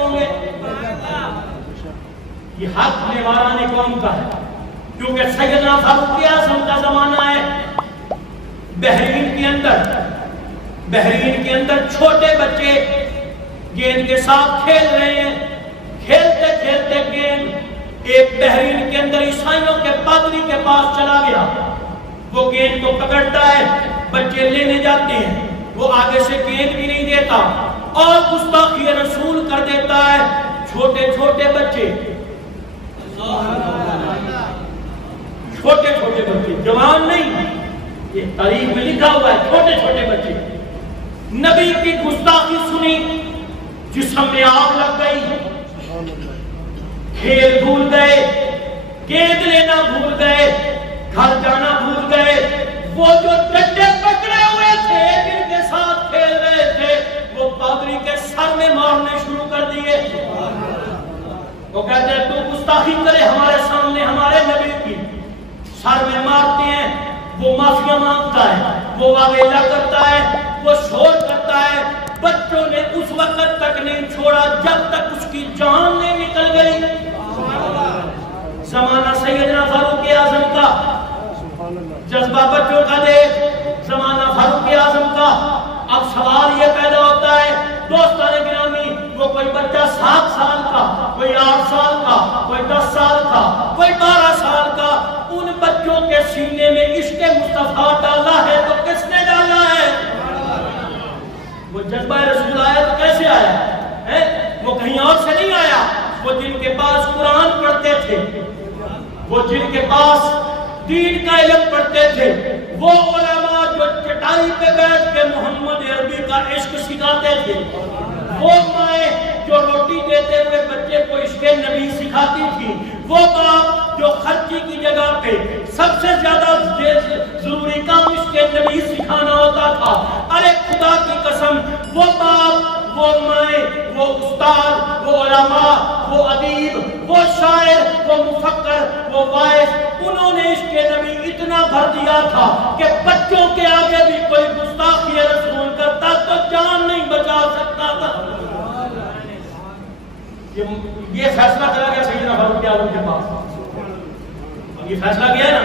ہوں گے. یہ حق نواران قوم کا ہے کیونکہ سیدنا فاروق اعظم کا زمانہ ہے. بحرین کے اندر چھوٹے بچے گیند کے ساتھ کھیل رہے ہیں. کھیلتے کھیلتے گیند ایک بحرین کے اندر عیسائیوں کے پادری کے پاس چلا گیا. وہ گیند کو پکڑتا ہے, بچے لینے جاتے ہیں, وہ آگے سے گیند بھی نہیں دیتا اور گستاخی رسول کر دیتا ہے. چھوٹے چھوٹے بچے جوان نہیں, یہ تاریخ میں لکھا ہوا ہے, چھوٹے چھوٹے بچے نبی کی گستاخی سنی, جسم میں آگ لگ گئی, کھیل بھول گئے, گیند لینا بھول گئے, گھر جانا بھول گئے. وہ جو ڈنڈے پکڑے ہوئے تھے جن کے ساتھ کھیل رہے تھے وہ پادری کے سر میں مارنے شروع کر دیے. وہ کہتے ہیں تو گستاخی کرے ہمارے سامنے ہمارے نبی کی, سر میں مارتے ہیں. وہ معافیا مانگتا ہے, وہ واویلا کرتا ہے, وہ شور کرتا ہے. بچوں نے اس وقت تک نہیں چھوڑا جب تک اس کی جان نہیں نکل گئی. زمانہ سیدنا فاروق اعظم کا, جذبہ بچوں کا دیکھ, زمانہ فاروق اعظم کا. اب سوال یہ پیدا ہوتا ہے دوستان گرامی, وہ کوئی بچہ 7 سال کا, کوئی 8 سال کا, کوئی 10 سال کا, کوئی 12 سال کا, ان بچوں کے سینے میں عشق مصطفیٰ ڈالا ہے تو کس نے ڈالا ہے؟ وہ جذبہ رسول آیا تو کیسے آیا ہے؟ وہ کہیں اور سے نہیں آیا. وہ جن کے پاس قرآن پڑھتے تھے, وہ جن کے پاس دین کا علم پڑھتے تھے, وہ علماء جو چٹائی پہ بیٹھ کے محمد عربی کا عشق سکھاتے تھے, وہ مائیں جو روٹی دیتے ہوئے بچے کو عشق نبی سکھاتی تھی, وہ باپ جو خرچی کی جگہ پہ سب سے زیادہ ضروری کام عشق نبی سکھانا ہوتا تھا. ارے خدا کی قسم, وہ باپ, وہ مائیں, وہ استاد, وہ علماء, وہ ادیب, وہ شاعر, وہ مفکر, وہ واعظ, انہوں نے عشق نبی اتنا بھر دیا تھا کہ بچوں کے آگے بھی کوئی گستاخی رسول کرتا تو جان نہیں بچا سکتا تھا. یہ فیصلہ کرا گیا سیدنا فاروق اعظم کے پاس. یہ فیصلہ کیا نا,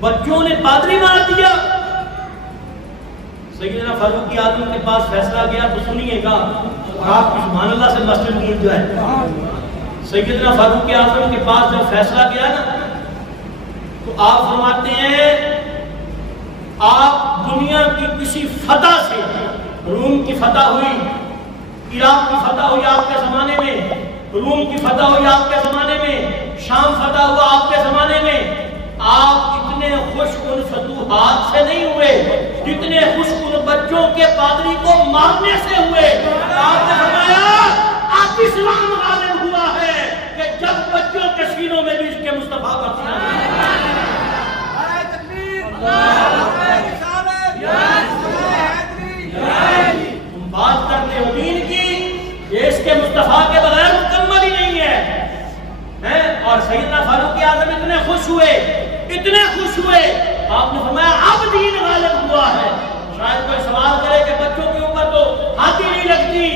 بچوں نے پادری مار دیا. سیدنا فاروق اعظم کے پاس فیصلہ گیا تو سنیے گا, آپ کی سبحان اللہ سے مسجد نیند جو ہے. سیدنا فاروق اعظم کے پاس جب فیصلہ گیا نا تو آپ فرماتے ہیں آپ دنیا کی کسی فتح سے, روم کی فتح ہوئی, عراق کی فتح ہوئی آپ کے زمانے میں, روم کی فتح ہوئی آپ کے زمانے میں, شام فتح ہوا آپ کے زمانے میں, آپ اتنے خوش کن فتوحات سے نہیں ہوئے جتنے خوش کن بچوں کے پادری کو مارنے سے ہوئے. آپ نے فرمایا آپ اسلام غالب ہوا ہے کہ جب بچوں کے سینوں میں بھی عشق مصطفیٰ کا سینا ہے. تم بات کرتے ہو دین کی, یہ عشق مصطفیٰ کے بغیر مکمل ہی نہیں ہے. اور سیدنا فاروق اعظم اتنے خوش ہوئے, آپ نے فرمایا اب دین غالب ہوا ہے. شاید کوئی سوال کرے کہ بچوں کے اوپر تو ہاتھ ہی نہیں لگتی,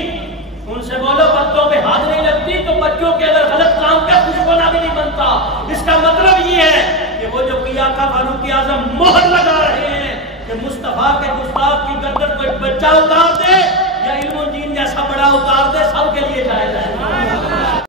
ان سے بولو بچوں پہ ہاتھ نہیں لگتی تو بچوں کے اگر غلط کام پہ خوش ہونا بھی نہیں بنتا. اس کا مطلب یہ ہے کہ وہ جو آقا فاروق اعظم مہر لگا رہے ہیں کہ مصطفیٰ کے گستاخ کی گردن کوئی بچہ اتار دے یا علم و دین جیسا بڑا اتار دے,